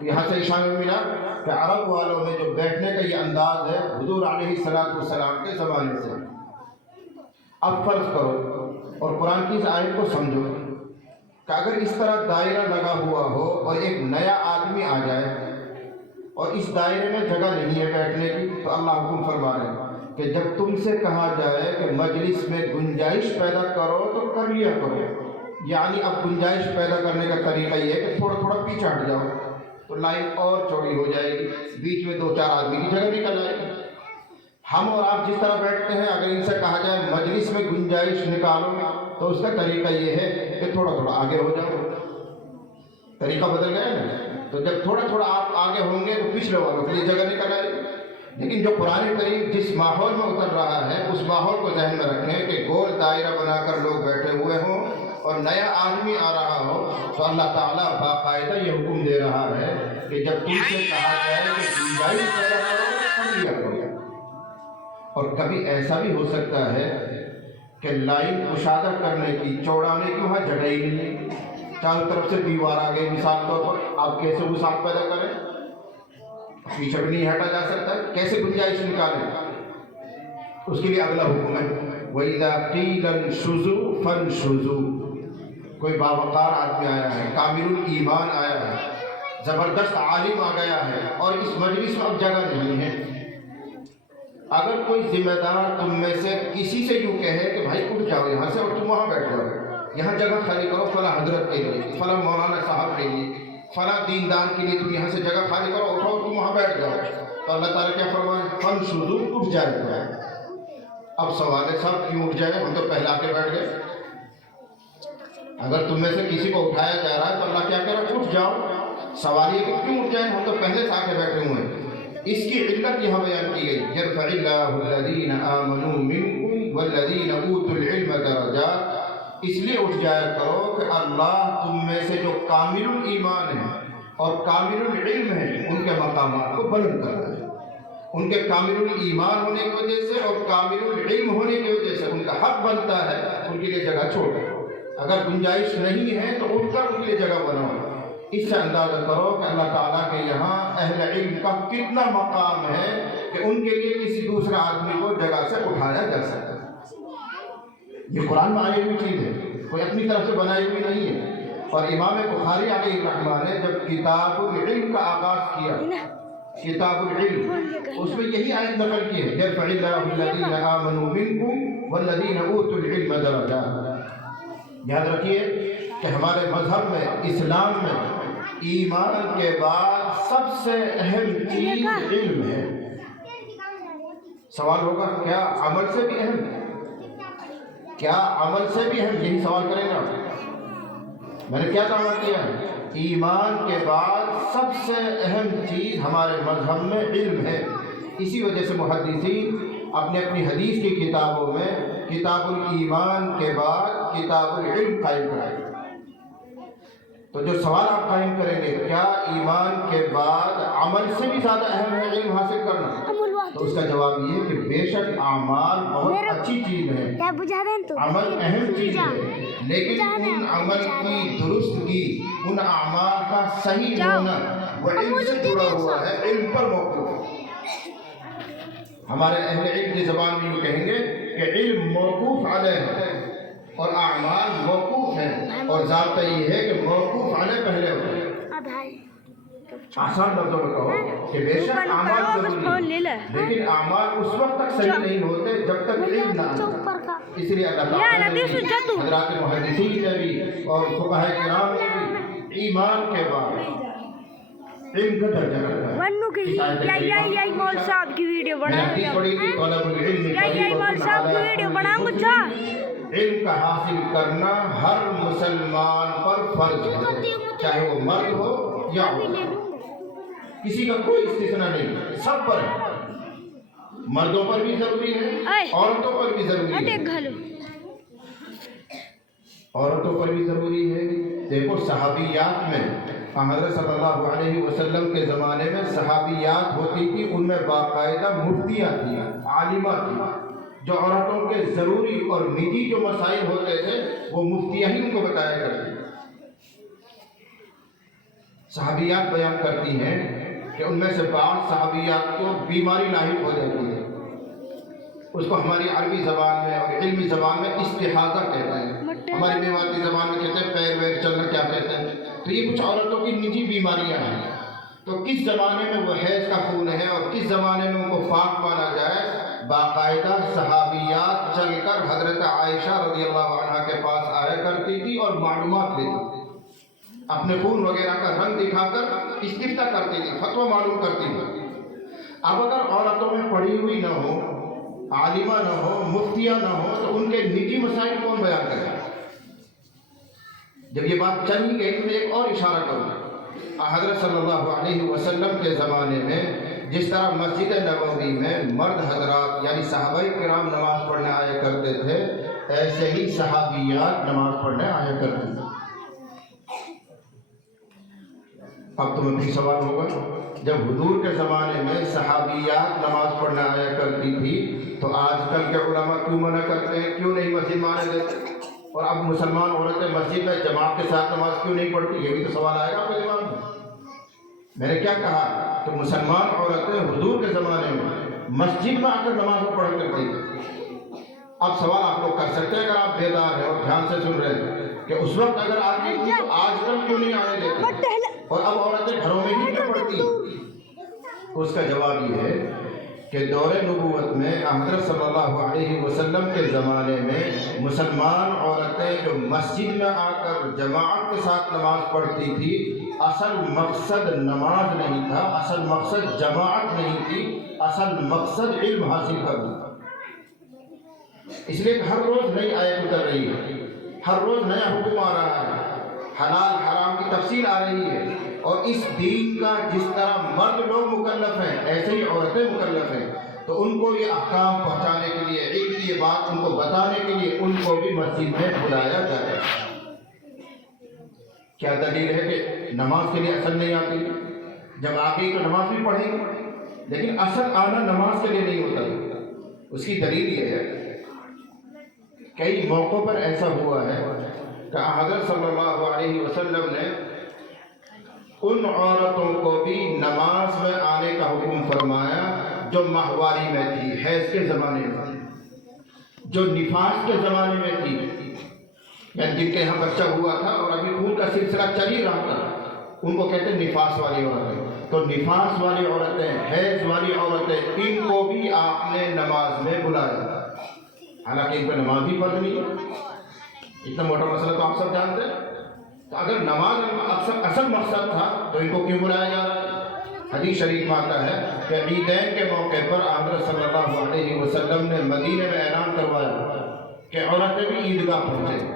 یہاں سے اشارہ ملا کہ عرب والوں میں جو بیٹھنے کا یہ انداز ہے حضور علیہ السلام کے زمانے سے۔ اب فرض کرو اور قرآن کی اس آیت کو سمجھو کہ اگر اس طرح دائرہ لگا ہوا ہو اور ایک نیا آدمی آ جائے اور اس دائرے میں جگہ نہیں ہے بیٹھنے کی، تو اللہ حکم فرما رہے ہیں کہ جب تم سے کہا جائے کہ مجلس میں گنجائش پیدا کرو تو کر لیا کرو۔ یعنی اب گنجائش پیدا کرنے کا طریقہ یہ ہے کہ تھوڑا تھوڑا پیچھے ہٹ جاؤ تو لائن اور چوڑی ہو جائے گی، بیچ میں 2-4 آدمی کی جگہ نکل آئے گی۔ ہم اور آپ جس طرح بیٹھتے ہیں، اگر ان سے کہا جائے مجلس میں گنجائش نکالو تو اس کا طریقہ یہ ہے کہ تھوڑا تھوڑا آگے ہو جاؤ۔ طریقہ بدل گیا نا، تو جب تھوڑا تھوڑا آپ آگے ہوں گے تو پچھلے والوں کے لیے جگہ نکل آئے گی۔ لیکن جو قرآن کریم جس ماحول میں اتر رہا ہے اس ماحول کو ذہن میں رکھیں کہ گول دائرہ بنا کر لوگ بیٹھے ہوئے ہوں اور نیا آدمی آ رہا ہو، تو اللہ تعالیٰ باقاعدہ یہ حکم دے رہا ہے کہ جب تم سے کہا جائے کہ گنجائش پیدا کرو تو کر لیا کرو۔ اور کبھی ایسا بھی ہو سکتا ہے کہ لائن کشادہ کرنے کی، چوڑانے کی وہاں جگہ ہی نہیں، چاروں طرف سے دیوار آ گئی مثال طور پر، آپ کیسے وسعت پیدا کریں؟ پیچھے بھی نہیں ہٹا جا سکتا، کیسے گنجائش نکالیں؟ اس کے لیے اگلا حکم ہے وَإِذَا قِيلَ انشُزُوا فَانشُزُوا۔ کوئی باوقار آدمی آیا ہے، کامل الایمان آیا ہے، زبردست عالم آ گیا ہے اور اس مجلس میں اب جگہ نہیں ہے۔ اگر کوئی ذمہ دار تم میں سے کسی سے یوں کہے کہ بھائی اٹھ جاؤ یہاں سے اور تم وہاں بیٹھ جاؤ، یہاں جگہ خالی کرو فلاں حضرت کے لیے، فلاں مولانا صاحب کے لیے، فلاں دیندار کے لیے، تم یہاں سے جگہ خالی کرو، اٹھو تم وہاں بیٹھ جاؤ، تو اللہ تعالیٰ کیا فرمائے؟ فانشزوا، اٹھ جائے گا۔ اب سوال ہے صاحب کیوں اٹھ جائے؟ ہم تو پہلا کے بیٹھ گئے۔ اگر تم میں سے کسی کو اٹھایا جا رہا ہے تو اللہ کیا کہہ رہا ہے؟ اٹھ جاؤ۔ سوال یہ کہ کیوں اٹھ جائیں؟ ہم تو پہلے سے آ کے بیٹھے ہوئے ہیں۔ اس کی علت یہاں بیان کی گئی، یرفع اللہ الذین آمنوا منکم والذین اوتوا العلم درجات۔ اس لیے اٹھ جایا کرو کہ اللہ تم میں سے جو کامل الایمان ہے اور کامل العلم ہے ان کے مقامات کو بلند کر رہا ہے۔ ان کے کامل الایمان ہونے کی وجہ سے اور کامل العلم ہونے کی وجہ سے ان کا حق بنتا ہے ان کے لیے جگہ چھوڑو۔ اگر گنجائش نہیں ہے تو اٹھ کر ان کے لیے جگہ بناؤ۔ اس سے اندازہ کرو کہ اللہ تعالیٰ کے یہاں اہل علم کا کتنا مقام ہے کہ ان کے لیے کسی دوسرے آدمی کو جگہ سے اٹھایا جا سکتا ہے۔ یہ قرآن میں آئی ہوئی چیز ہے، کوئی اپنی طرف سے بنائی ہوئی نہیں ہے۔ اور امام بخاری علیہ الرحمہ نے جب کتاب العلم کا آغاز کیا، کتاب العلم، اس میں یہی آیت نقل کی ہے، یرفع اللہ الذین آمنوا منکم والذین اوتوا العلم درجات۔ یاد رکھیے کہ ہمارے مذہب میں، اسلام میں، ایمان کے بعد سب سے اہم چیز علم ہے۔ سوال ہوگا کیا عمل سے بھی اہم؟ کیا عمل سے بھی اہم؟ یہی سوال کریں گا۔ میں نے کیا دعویٰ کیا ہے؟ ایمان کے بعد سب سے اہم چیز ہمارے مذہب میں علم ہے۔ اسی وجہ سے محدثین اپنی اپنی حدیث کی کتابوں میں کتاب الایمان کے بعد کتاب العلم قائم کرائے۔ تو جو سوال آپ قائم کریں گے کیا ایمان کے بعد عمل سے بھی زیادہ اہم ہے علم حاصل کرنا، تو اس کا جواب یہ ہے کہ بے شک اعمال بہت اچھی چیز ہے، عمل اہم چیز ہے، لیکن ان عمل کی درستگی، ان اعمال کا صحیح ہونا وہ علم سے جڑا ہوا ہے، علم پر موقوف ہے۔ ہمارے اہل علم کی زبان میں یہ کہیں گے کہ علم موقوف علیہ ہے اور اعمال موقوف ہیں، اور ضابطہ یہ ہے کہ موقوف علیہ پہلے ہوتا ہے۔ آسان لفظوں میں کہو کہ بے شک اعمال ضروری ہے، لیکن اعمال اس وقت تک صحیح نہیں ہوتے جب تک علم نہ آئے۔ اس لیے اللہ تعالیٰ نے حضرات محدثین نے بھی اور فقہاء کرام نے بھی ایمان کے بعد علم کا درجہ رکھا ہے۔ یہی مول صاحب کی ویڈیو بنا مجھے علم کا حاصل کرنا ہر مسلمان پر فرض ہے، چاہے وہ مرد ہو یا عورت، کسی کا کوئی استثناء نہیں، سب پر ہے۔ مردوں پر بھی ضروری ہے، عورتوں پر بھی ضروری ہے، عورتوں پر بھی ضروری ہے۔ دیکھو صحابیات میں حضرت صلی اللہ علیہ وسلم کے زمانے میں صحابیات ہوتی تھی، ان میں باقاعدہ مفتیاں تھیں، عالمہ تھیں، جو عورتوں کے ضروری اور نجی جو مسائل ہوتے تھے وہ مفتیاں ہی ان کو بتایا کرتی۔ صحابیات بیان کرتی ہیں کہ ان میں سے بعض صحابیات کو بیماری لاحق ہو جاتی ہے، اس کو ہماری عربی زبان میں اور علمی زبان میں استحاضہ کہتے ہیں، ہماری میواتی زبان میں کہتے ہیں پیر ویر چلنا کیا کہتے ہیں۔ تو یہ کچھ عورتوں کی نجی بیماریاں ہیں، تو کس زمانے میں وہ حیض کا خون ہے اور کس زمانے میں ان کو پاک مانا جائے، باقاعدہ صحابیات چل کر حضرت عائشہ رضی اللہ عنہ کے پاس آیا کرتی تھی اور معلومات لیتی تھی، اپنے خون وغیرہ کا رنگ دکھا کر استفتاء کرتی تھی، فتویٰ معلوم کرتی تھی۔ اب اگر عورتوں میں پڑھی ہوئی نہ ہو، عالمہ نہ ہو، مفتیہ نہ ہو، تو ان کے نجی مسائل کون بیان کرے؟ جب یہ بات چل ہی گئی تو ایک اور اشارہ کروں، حضرت صلی اللہ علیہ وسلم کے زمانے میں جس طرح مسجد نبوی میں مرد حضرات یعنی صحابہ کرام نماز پڑھنے آیا کرتے تھے، ایسے ہی صحابیات نماز پڑھنے آیا کرتی تھی۔ اب تمہیں بھی سوال ہوگا، جب حضور کے زمانے میں صحابیات نماز پڑھنے آیا کرتی تھی تو آج کل کے علماء کیوں منع کرتے ہیں، کیوں نہیں مسجد میں آنے دیتے، اور اب مسلمان عورتیں مسجد میں جماعت کے ساتھ نماز کیوں نہیں پڑھتی؟ یہ بھی تو سوال آئے گا آپ کے دماغ میں۔ میں نے کیا کہا کہ مسلمان عورتیں حضور کے زمانے میں مسجد میں آ کر نماز پڑھ کرتی تھی۔ اب سوال آپ لوگ کر سکتے ہیں اگر آپ بیدار ہیں اور دھیان سے سن رہے ہیں کہ اس وقت اگر آتی تھی تو آج کل کیوں نہیں آنے دیتے اور اب عورتیں گھروں میں ہی کیوں پڑھتی؟ اس کا جواب یہ ہے کہ دور نبوت میں حضرت صلی اللہ علیہ وسلم کے زمانے میں مسلمان عورتیں جو مسجد میں آ کر جماعت کے ساتھ نماز پڑھتی تھی، اصل مقصد نماز نہیں تھا، اصل مقصد جماعت نہیں تھی، اصل مقصد علم حاصل کرنا تھا۔ اس لیے ہر روز نئی آیت اتر رہی ہے، ہر روز نیا حکم آ رہا ہے، حلال حرام کی تفصیل آ رہی ہے، اور اس دین کا جس طرح مرد لوگ مکلف ہیں ایسے ہی عورتیں مکلف ہیں، تو ان کو یہ احکام پہنچانے کے لیے، علم کی یہ بات ان کو بتانے کے لیے ان کو بھی مسجد میں بلایا جاتا ہے۔ کیا دلیل ہے کہ نماز کے لیے اصل نہیں آتی؟ جب آ گئی تو نماز بھی پڑھیں گے، لیکن اصل آنا نماز کے لیے نہیں ہوتا۔ اس کی دلیل یہ ہے، کئی موقعوں پر ایسا ہوا ہے کہ حضرت صلی اللہ علیہ وسلم نے ان عورتوں کو بھی نماز میں آنے کا حکم فرمایا جو ماہواری میں تھی، حیض کے زمانے میں، جو نفاس کے زمانے میں تھی، یعنی جن کے یہاں بچہ ہوا تھا اور ابھی خون کا سلسلہ چل ہی رہا تھا، ان کو کہتے ہیں نفاس والی عورتیں۔ تو نفاس والی عورتیں، حیض والی عورتیں، ان کو بھی آپ نے نماز میں بلایا، حالانکہ ان پہ نماز ہی فرض نہیں ہے۔ اتنا موٹا مسئلہ تو آپ سب جانتے ہیں۔ تو اگر نماز اصل مقصد تھا تو ان کو کیوں بلایا جا رہا ہے؟ حدیث شریف میں آتا ہے کہ عیدین کے موقع پر حضرت صلی اللہ علیہ وسلم نے مدینے میں اعلان کروایا کہ عورتیں بھی عیدگاہ پہنچیں،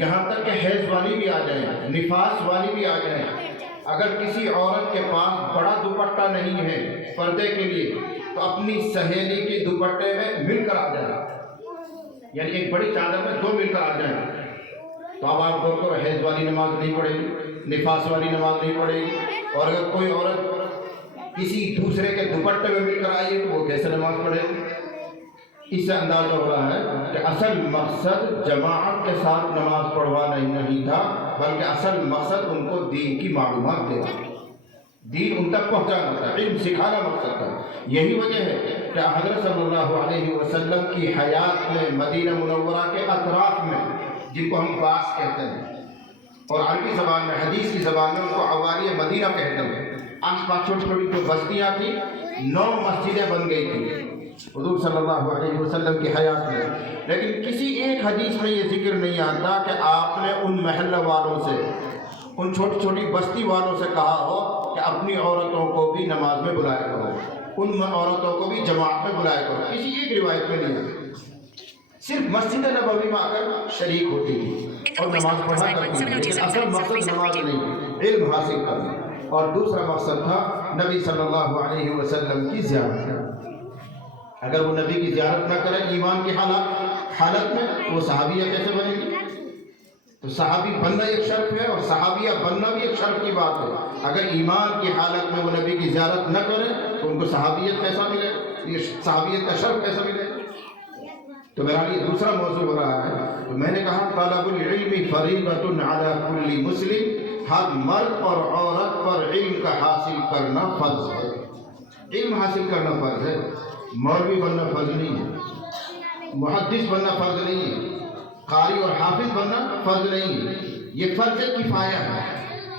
یہاں تک کہ حیض والی بھی آ جائیں، نفاس والی بھی آ جائیں۔ اگر کسی عورت کے پاس بڑا دوپٹہ نہیں ہے پردے کے لیے تو اپنی سہیلی کے دوپٹے میں مل کر آ جائیں، یعنی ایک بڑی چادر میں دو مل کر آ جائیں۔ تو اب آپ غور کرو، حیض والی نماز نہیں پڑھے گی، نفاس والی نماز نہیں پڑھے گی، اور اگر کوئی عورت کسی دوسرے کے دوپٹے میں مل کر آئی ہے تو وہ کیسے نماز پڑھے گی؟ اس سے اندازہ ہو رہا ہے کہ اصل مقصد جماعت کے ساتھ نماز پڑھوانا نہیں تھا، بلکہ اصل مقصد ان کو دین کی معلومات دینا، دین ان تک پہنچانا تھا، علم سکھانا مقصد تھا۔ یہی وجہ ہے کہ حضرت صلی اللہ علیہ وسلم کی حیات میں مدینہ منورہ کے اطراف میں، جن کو ہم باس کہتے ہیں اور عربی زبان میں، حدیث کی زبان میں ان کو عوالی مدینہ کہتے ہیں، آس پاس چھوٹی چھوٹی جو بستیاں تھیں، 9 مسجدیں بن گئی تھیں حضور صلی اللہ علیہ وسلم کی حیات میں، لیکن کسی ایک حدیث میں یہ ذکر نہیں آتا کہ آپ نے ان محلہ والوں سے، ان چھوٹی چھوٹی بستی والوں سے کہا ہو کہ اپنی عورتوں کو بھی نماز میں بلایا کرو، ان عورتوں کو بھی جماعت میں بلایا کرو۔ کسی ایک روایت میں نہیں ہے، صرف مسجد نبوی میں آ کر شریک ہوتی تھی اور نماز پڑھا کرتی تھی، لیکن اصل مقصد نماز نہیں، علم حاصل کرنا۔ اور دوسرا مقصد تھا نبی صلی اللہ علیہ وسلم کی زیارت۔ اگر وہ نبی کی زیارت نہ کرے ایمان کی حالت میں، وہ صحابیہ کیسے بنے گی؟ تو صحابی بننا ایک شرف ہے اور صحابیہ بننا بھی ایک شرف کی بات ہے۔ اگر ایمان کی حالت میں وہ نبی کی زیارت نہ کرے تو ان کو صحابیت کیسا ملے، یہ صحابیت کا شرف کیسا ملے؟ تو میرا یہ دوسرا موضوع ہو رہا ہے۔ تو میں نے کہا طلب العلم فریضۃ علی کل مسلم، ہر مرد اور عورت پر علم کا حاصل کرنا فرض ہے. علم حاصل کرنا فرض ہے. مولوی بننا فرض نہیں ہے, محدث بننا فرض نہیں ہے, قاری اور حافظ بننا فرض نہیں ہے. یہ فرض کفایہ ہے.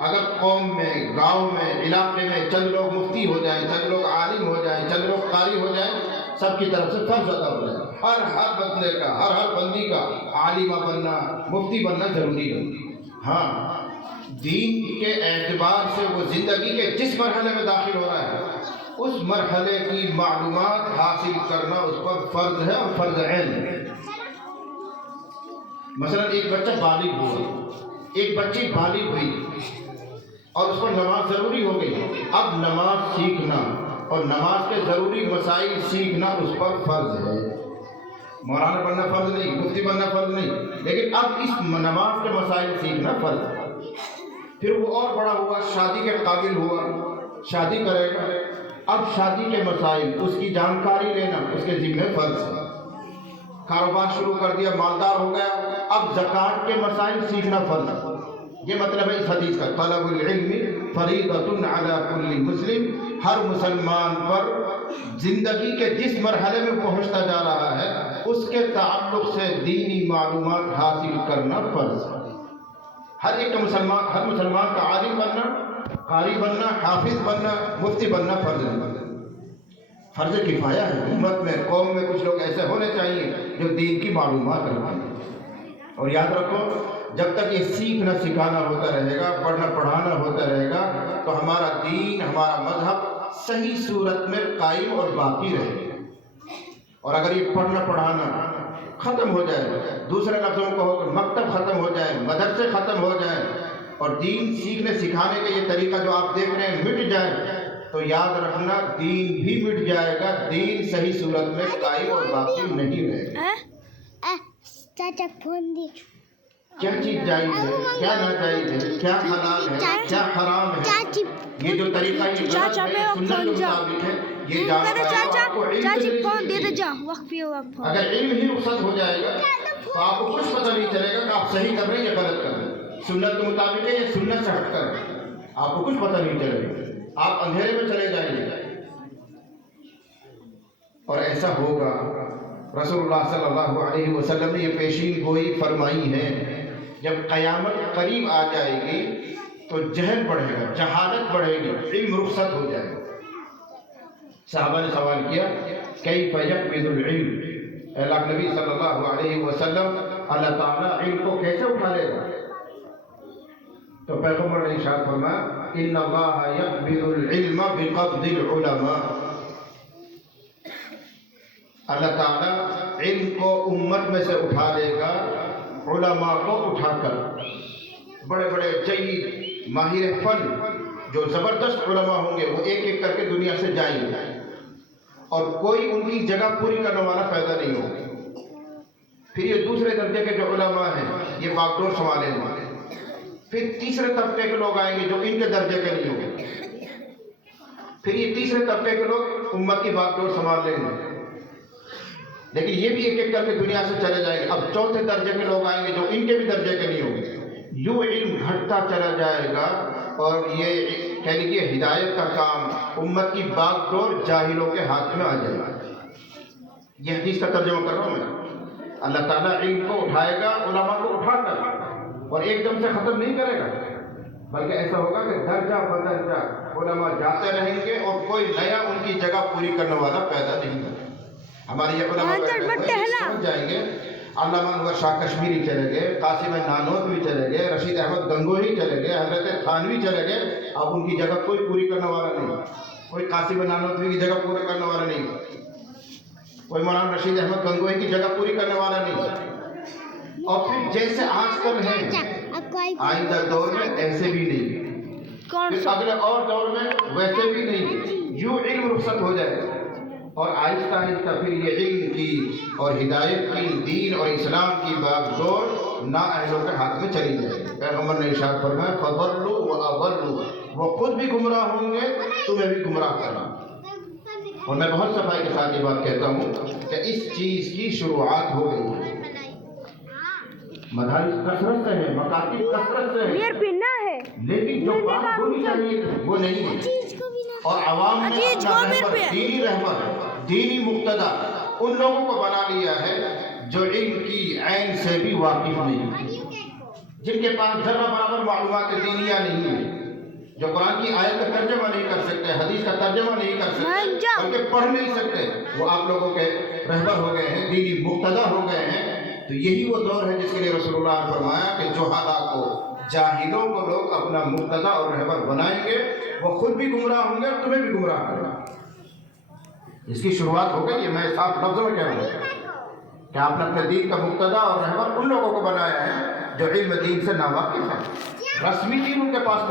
اگر قوم میں, گاؤں میں, علاقے میں چند لوگ مفتی ہو جائیں, چند لوگ عالم ہو جائیں, چند لوگ قاری ہو جائیں, سب کی طرف سے فرض ادا ہو جائے. ہر بندے کا, ہر بندی کا عالمہ بننا, مفتی بننا ضروری ہے. ہاں, دین کے اعتبار سے وہ زندگی کے جس مرحلے میں داخل ہو رہا ہے اس مرحلے کی معلومات حاصل کرنا اس پر فرض ہے اور فرض عین ہے. مثلا ایک بچہ بالغ ہوا, ایک بچی بالغ ہوئی اور اس پر نماز ضروری ہو گئی. اب نماز سیکھنا اور نماز کے ضروری مسائل سیکھنا اس پر فرض ہے. مولانا بننا فرض نہیں, مفتی بننا فرض نہیں, لیکن اب اس نماز کے مسائل سیکھنا فرض ہے. پھر وہ اور بڑا ہوا, شادی کے قابل ہوا, شادی کرے گا. اب شادی کے مسائل, اس کی جانکاری لینا اس کے ذمہ فرض ہے. کاروبار شروع کر دیا, مالدار ہو گیا, اب زکوٰۃ کے مسائل سیکھنا فرض ہے. یہ مطلب ہے اس حدیث کا, طلب العلم فریضۃ علی کل مسلم. ہر مسلمان پر زندگی کے جس مرحلے میں پہنچتا جا رہا ہے اس کے تعلق سے دینی معلومات حاصل کرنا فرض ہے. ہر ایک مسلمان کا عالم بننا, قاری بننا, حافظ بننا, مفتی بننا فرض ہے. فرض کفایہ ہے. امت میں, قوم میں کچھ لوگ ایسے ہونے چاہیے جو دین کی معلومات رکھیں. اور یاد رکھو, جب تک یہ سیکھنا سکھانا ہوتا رہے گا, پڑھنا پڑھانا ہوتا رہے گا, تو ہمارا دین, ہمارا مذہب صحیح صورت میں قائم اور باقی رہے گا. اور اگر یہ پڑھنا پڑھانا ختم ہو جائے, دوسرے لفظوں کو ہو کہ مکتب ختم ہو جائے, مدرسے ختم ہو جائیں, اور دین سیکھنے سکھانے کا یہ طریقہ جو آپ دیکھ رہے ہیں مٹ جائے, تو یاد رکھنا دین بھی مٹ جائے گا. دین صحیح صورت میں قائم اور باقی نہیں رہے گا. کیا چیز جائز ہے, کیا ناجائز ہے, کیا حلال ہے, کیا حرام ہے, یہ جو طریقہ یہ غلط ہے, سنت کے مطابق ہے, یہ اگر علم ہی رخصت ہو جائے گا تو آپ کو کچھ پتہ نہیں چلے گا کہ آپ صحیح کر رہے ہیں یا غلط کر رہے ہیں. سنت کے مطابق ہے یا سنت سے ہٹ کر ہے, آپ کو کچھ پتہ نہیں چلے گا, آپ اندھیرے میں چلے جائیں گے. اور ایسا ہوگا, رسول اللہ صلی اللہ علیہ وسلم نے یہ پیشین گوئی فرمائی ہے, جب قیامت قریب آ جائے گی تو جہل بڑھے گا, جہالت بڑھے گی, علم رخصت ہو جائے گا. صحابہ نے سوال کیا, کیف یقبض العلم, اے اللہ نبی صلی اللہ علیہ وسلم, اللہ تعالیٰ علم کو کیسے اٹھا لے گا؟ تو پیغمبر نے ارشاد فرمایا, ان اللہ یقبض العلم بقبض العلماء. اللہ تعالیٰ علم کو امت میں سے اٹھا لے گا, علماء کو اٹھا کر. بڑے بڑے جید ماہر فن جو زبردست علماء ہوں گے وہ ایک ایک کر کے دنیا سے جائیں گے, اور کوئی ان کی جگہ پوری کرنے والا پیدا نہیں ہوگا. پھر یہ دوسرے درجے کے جو علماء ہیں یہ باغ ڈور سنبھالیں گے. پھر تیسرے طبقے کے لوگ آئیں گے جو ان کے درجے کے نہیں ہوں گے. پھر یہ تیسرے طبقے کے لوگ امت کی باغ ڈور سنبھال لیں گے, لیکن یہ بھی ایک ایک کر کے دنیا سے چلے جائیں گے. اب چوتھے درجے کے لوگ آئیں گے جو ان کے بھی درجے کے نہیں ہوں گے. یوں علم گھٹتا چلا جائے گا, اور یہ کہہ لیجیے ہدایت کا کام, امت کی باغ ڈور جاہلوں کے ہاتھ میں آ جائے گا. یہ حدیث کا ترجمہ کر رہا ہوں میں. اللہ تعالیٰ علم کو اٹھائے گا, علماء کو اٹھا کر, اور ایک دم سے ختم نہیں کرے گا, بلکہ ایسا ہوگا کہ درجہ بدرجہ علماء جاتے رہیں گے اور کوئی نیا ان کی جگہ پوری کرنے والا پیدا نہیں ہوگا. ہمارے یہ علماء سمجھ جائیں گے, علامہ انور شاہ کشمیری چلے گئے, قاسم نانوتوی چلے گئے, رشید احمد گنگوہی چلے گئے, حضرت تھانوی چلے گئے. اب ان کی جگہ کوئی پوری کرنے والا نہیں, کوئی قاسم نانوتوی کی جگہ پورا کرنے والا نہیں, کوئی مولانا رشید احمد گنگوہی کی جگہ پوری کرنے والا نہیں. اور پھر جیسے آج کل ہیں, آئندہ دور میں ایسے بھی نہیں, پھر اگلے اور دور میں ویسے بھی نہیں. یوں علم رخصت ہو جائے, اور آہستہ آہستہ پھر یہ علم کی اور ہدایت کی, دین اور اسلام کی باغ ڈور نااہلوں کے ہاتھ میں چلی جائے. پیغمبر نے ارشاد فرمایا, فضلوا واضلوا, وہ خود بھی گمراہ ہوں گے, تمہیں بھی گمراہ کرنا. اور میں بہت صفائی کے ساتھ یہ بات کہتا ہوں کہ اس چیز کی شروعات ہو گئی ہے. مدارس کثرت سے ہیں, مکاتب کثرت سے ہیں, لیکن جو بات ہونی چاہیے وہ نہیں ہے. اور عوام نے عزیز اپنا گوبر رہبر، پہ دینی رہبر، دینی مقتدا ان لوگوں کو بنا لیا ہے جو علم کی عین سے بھی واقف نہیں ہے، جن کے پاس ذرہ برابر معلومات دینیہ نہیں ہے، جو قرآن کی آیت کا ترجمہ نہیں کر سکتے، حدیث کا ترجمہ نہیں کر سکتے، بلکہ پڑھ نہیں سکتے، وہ آپ لوگوں کے رہبر ہو گئے ہیں، دینی مقتدا ہو گئے ہیں. تو یہی وہ دور ہے جس کے لیے رسول اللہ نے فرمایا کہ جہالا کو، جاہلوں کو لوگ اپنا مقتدا اور رہبر بنائیں گے، وہ خود بھی گمراہ ہوں گے اور تمہیں بھی گمراہ کریں گے. اس کی شروعات ہو گئی ہے. میں صاف لفظوں میں کہہ رہا ہوں کہ آپ نے اپنے دین کا مقتدا اور رہبر ان لوگوں کو بنایا ہے جو علم دین سے ناواقف ہیں، رسمی دین ان کے پاس